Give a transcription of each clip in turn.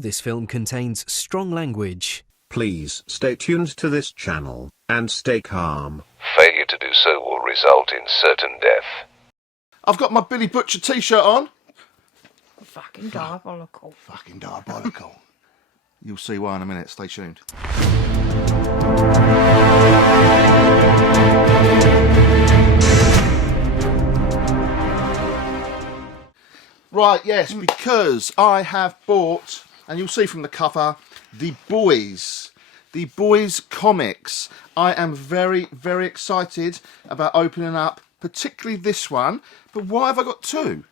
This film contains strong language. Please stay tuned to this channel, and stay calm. Failure to do so will result in certain death. I've got my Billy Butcher t-shirt on. Fucking diabolical. Fucking diabolical. You'll see why in a minute. Stay tuned. Right, yes, because I have bought, and you'll see from the cover, The Boys comics. I am very, very excited about opening up, particularly this one. But why have I got two?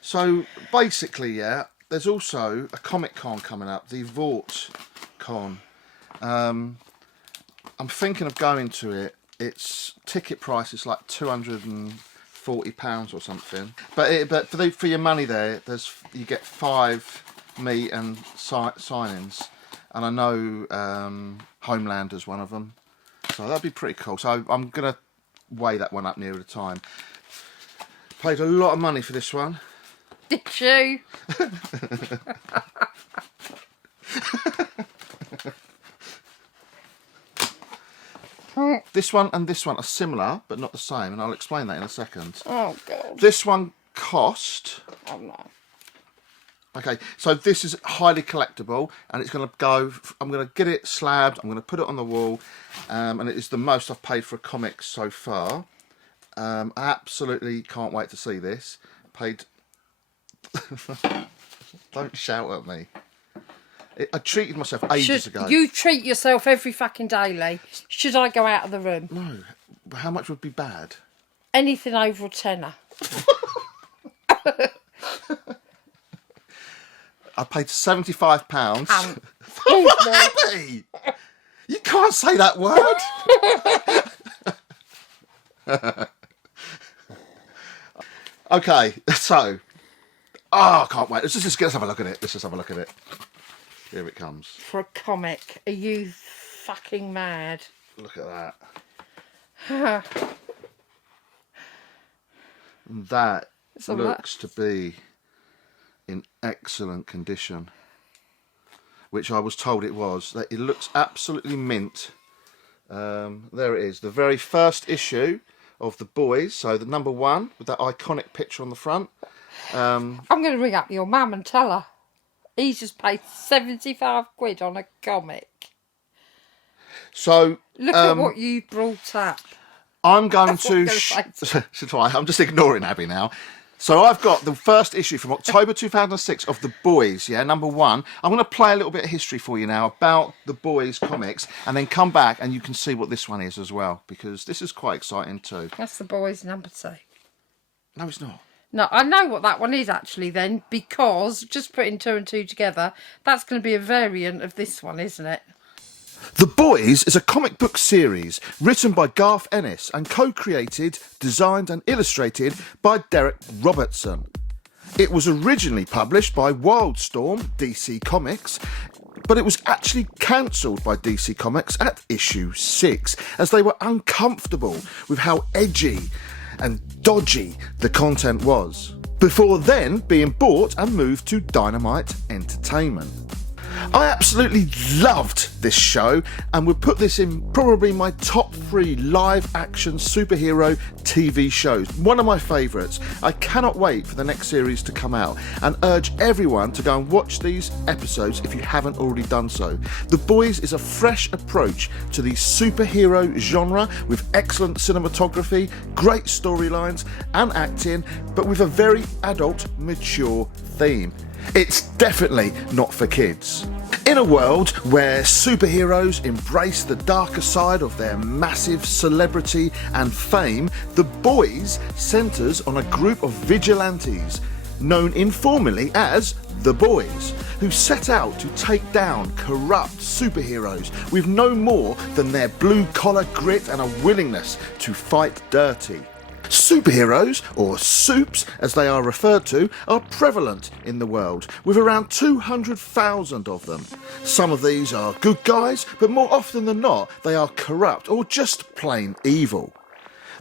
So basically, yeah, there's also a Comic Con coming up, the Vought Con. I'm thinking of going to it. Its ticket price is like £240 or something. But for your money there, you get 5 meet and signings, and I know Homelander's one of them, so that'd be pretty cool. So I'm gonna weigh that one up nearer the time. Paid a lot of money for this one. Did you? This one and this one are similar, but not the same, and I'll explain that in a second. Oh, God. This one cost... Oh, no. Okay, so this is highly collectible, and it's going to go... I'm going to get it slabbed, I'm going to put it on the wall, and it is the most I've paid for a comic so far. I absolutely can't wait to see this. Paid... Don't shout at me. I treated myself ages ago. You treat yourself every fucking day, Lee. Should I go out of the room? No. How much would be bad? Anything over a tenner. I paid £75. Happy! You can't say that word. Okay, so... Oh, I can't wait. Let's have a look at it. Let's just have a look at it. Here it comes. For a comic. Are you fucking mad? Look at that. That looks to be in excellent condition, which I was told it was. That it looks absolutely mint. There it is, the very first issue of The Boys. So the number 1 with that iconic picture on the front. I'm going to ring up your mum and tell her. He's just paid 75 quid on a comic. So look at what you brought up. I'm going to... I'm just ignoring Abby now. So I've got the first issue from October 2006 of The Boys, yeah, number 1. I'm going to play a little bit of history for you now about The Boys comics, and then come back and you can see what this one is as well, because this is quite exciting too. That's The Boys number 2. No, it's not. No, I know what that one is actually then, because just putting 2 and 2 together, that's going to be a variant of this one, isn't it? The Boys is a comic book series written by Garth Ennis and co-created, designed and illustrated by Derek Robertson. It was originally published by Wildstorm DC Comics, but it was actually cancelled by DC Comics at issue 6, as they were uncomfortable with how edgy and dodgy the content was, before then being bought and moved to Dynamite Entertainment. I absolutely loved this show and would put this in probably my top 3 live action superhero TV shows. One of my favourites. I cannot wait for the next series to come out and urge everyone to go and watch these episodes if you haven't already done so. The Boys is a fresh approach to the superhero genre with excellent cinematography, great storylines and acting, but with a very adult, mature theme. It's definitely not for kids. In a world where superheroes embrace the darker side of their massive celebrity and fame, The Boys centres on a group of vigilantes, known informally as The Boys, who set out to take down corrupt superheroes with no more than their blue-collar grit and a willingness to fight dirty. Superheroes, or soups as they are referred to, are prevalent in the world, with around 200,000 of them. Some of these are good guys, but more often than not, they are corrupt or just plain evil.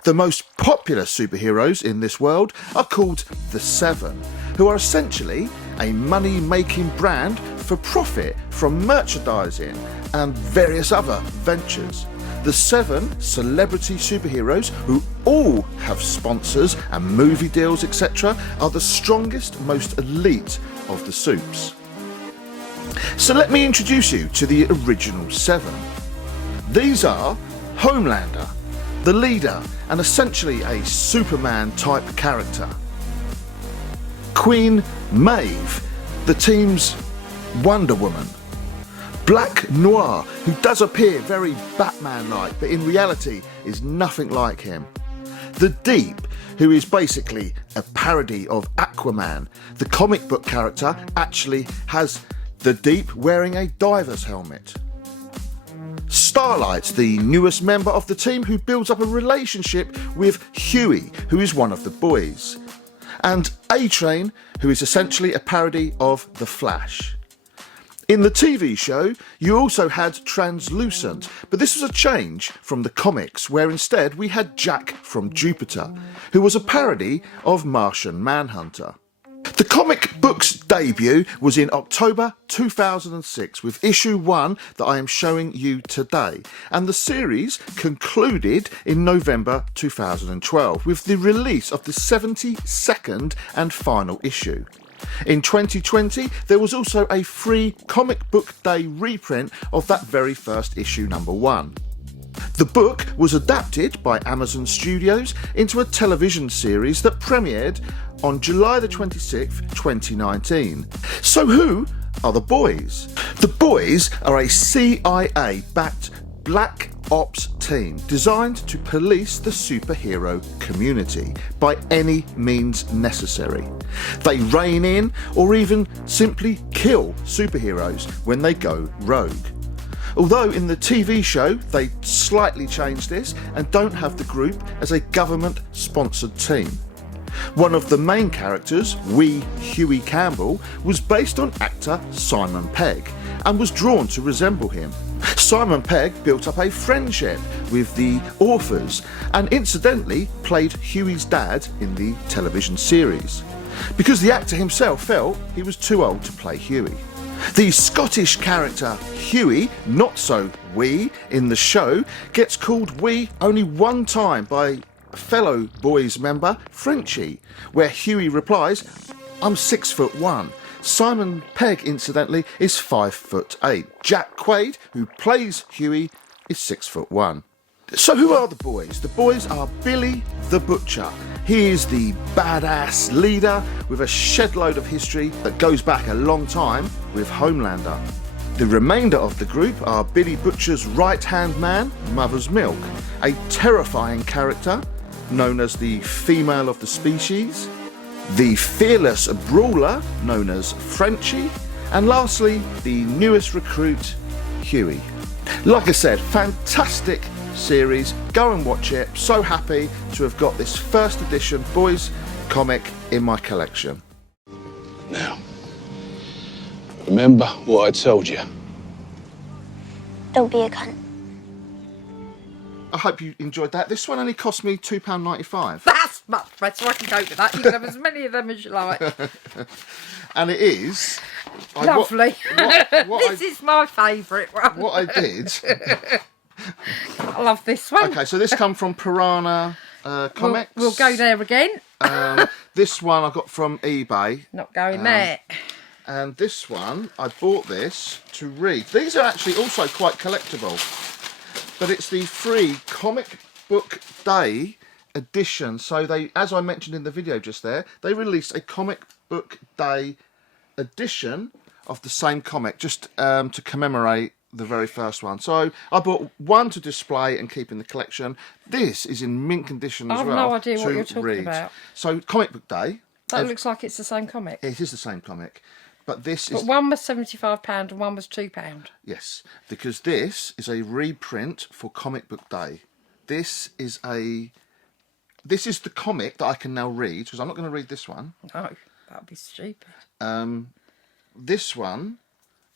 The most popular superheroes in this world are called the Seven, who are essentially a money-making brand for profit from merchandising and various other ventures. The 7 celebrity superheroes, who all have sponsors and movie deals, etc., are the strongest, most elite of the supes. So let me introduce you to the original 7. These are Homelander, the leader and essentially a Superman type character. Queen Maeve, the team's Wonder Woman. Black Noir, who does appear very Batman-like, but in reality is nothing like him. The Deep, who is basically a parody of Aquaman. The comic book character actually has the Deep wearing a diver's helmet. Starlight, the newest member of the team who builds up a relationship with Hughie, who is one of the boys. And A-Train, who is essentially a parody of The Flash. In the TV show, you also had Translucent, but this was a change from the comics, where instead we had Jack from Jupiter, who was a parody of Martian Manhunter. The comic book's debut was in October 2006 with issue 1 that I am showing you today, and the series concluded in November 2012 with the release of the 72nd and final issue. In 2020, there was also a free Comic Book Day reprint of that very first issue number 1. The book was adapted by Amazon Studios into a television series that premiered on July the 26th, 2019. So who are the boys? The boys are a CIA-backed black ops team designed to police the superhero community by any means necessary. They rein in or even simply kill superheroes when they go rogue. Although in the TV show they slightly changed this and don't have the group as a government-sponsored team. One of the main characters, Huey Campbell, was based on actor Simon Pegg and was drawn to resemble him. Simon Pegg built up a friendship with the authors and incidentally played Huey's dad in the television series, because the actor himself felt he was too old to play Huey. The Scottish character Hughie, not so wee in the show, gets called wee only one time by fellow boys member Frenchie, where Hughie replies, "I'm 6'1". Simon Pegg, incidentally, is 5'8". Jack Quaid, who plays Hughie, is 6'1". So who are the boys? The boys are Billy the Butcher. He is the badass leader with a shed load of history that goes back a long time with Homelander. The remainder of the group are Billy Butcher's right-hand man, Mother's Milk, a terrifying character known as the female of the species, the fearless brawler known as Frenchie, and lastly, the newest recruit, Hughie. Like I said, fantastic series. Go and watch it. So happy to have got this first edition boys comic in my collection. Now, remember what I told you. Don't be a cunt. I hope you enjoyed that. This one only cost me £2.95. That's much better. I can cope with that. You can have as many of them as you like. And it is... Lovely. What This is my favourite one. What I did... I love this one. Okay, so this come from Piranha Comics. We'll go there again. This one I got from eBay. Not going there. And this one, I bought this to read. These are actually also quite collectible. But it's the free Comic Book Day edition. So they, as I mentioned in the video just there, they released a Comic Book Day edition of the same comic just to commemorate the very first one. So I bought one to display and keep in the collection. This is in mint condition as well. I have no idea what you're talking about. So Comic Book Day. That looks like it's the same comic. It is the same comic. But this is... But one was £75 and one was £2. Yes, because this is a reprint for Comic Book Day. This is the comic that I can now read, because I'm not going to read this one. No, that would be stupid. This one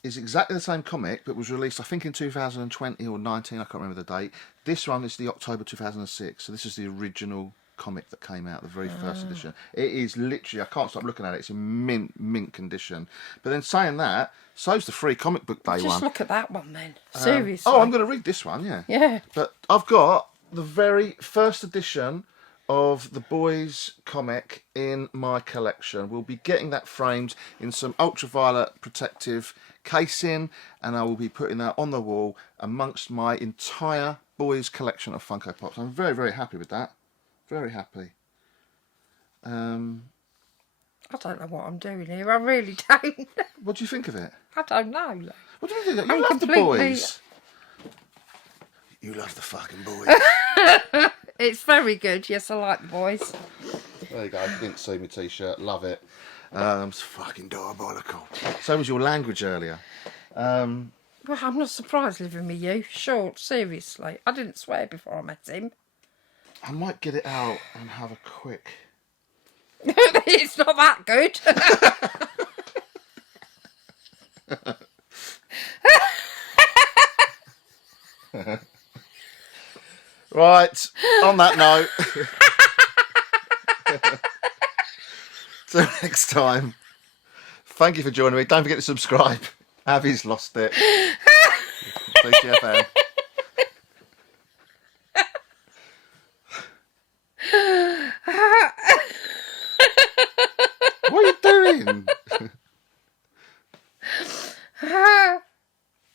is exactly the same comic, but was released, I think, in 2020 or 19. I can't remember the date. This one is the October 2006, so this is the original comic that came out, the very first edition. It is literally, I can't stop looking at it. It's in mint condition. But then saying that, so's the free comic book day one. Just look at that one then. Seriously. Oh, I'm going to read this one, yeah. Yeah. But I've got the very first edition of the Boys comic in my collection. We'll be getting that framed in some ultraviolet protective casing, and I will be putting that on the wall amongst my entire Boys collection of Funko Pops. I'm very, very happy with that. Very happy. I don't know what I'm doing here. I really don't. What do you think of it? I don't know. What do you think? You I'm love the completely- Boys. You love the fucking Boys. It's very good. Yes, I like the Boys. There you go. If you didn't see my t-shirt, love it. It's fucking diabolical. So was your language earlier. Well, I'm not surprised living with you. Short, seriously. I didn't swear before I met him. I might get it out and have a quick... It's not that good. Right, on that note... Till next time, thank you for joining me. Don't forget to subscribe. Abby's lost it. CTFN. What are you doing?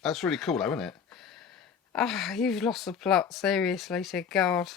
That's really cool though, isn't it? You've lost the plot, seriously, to God.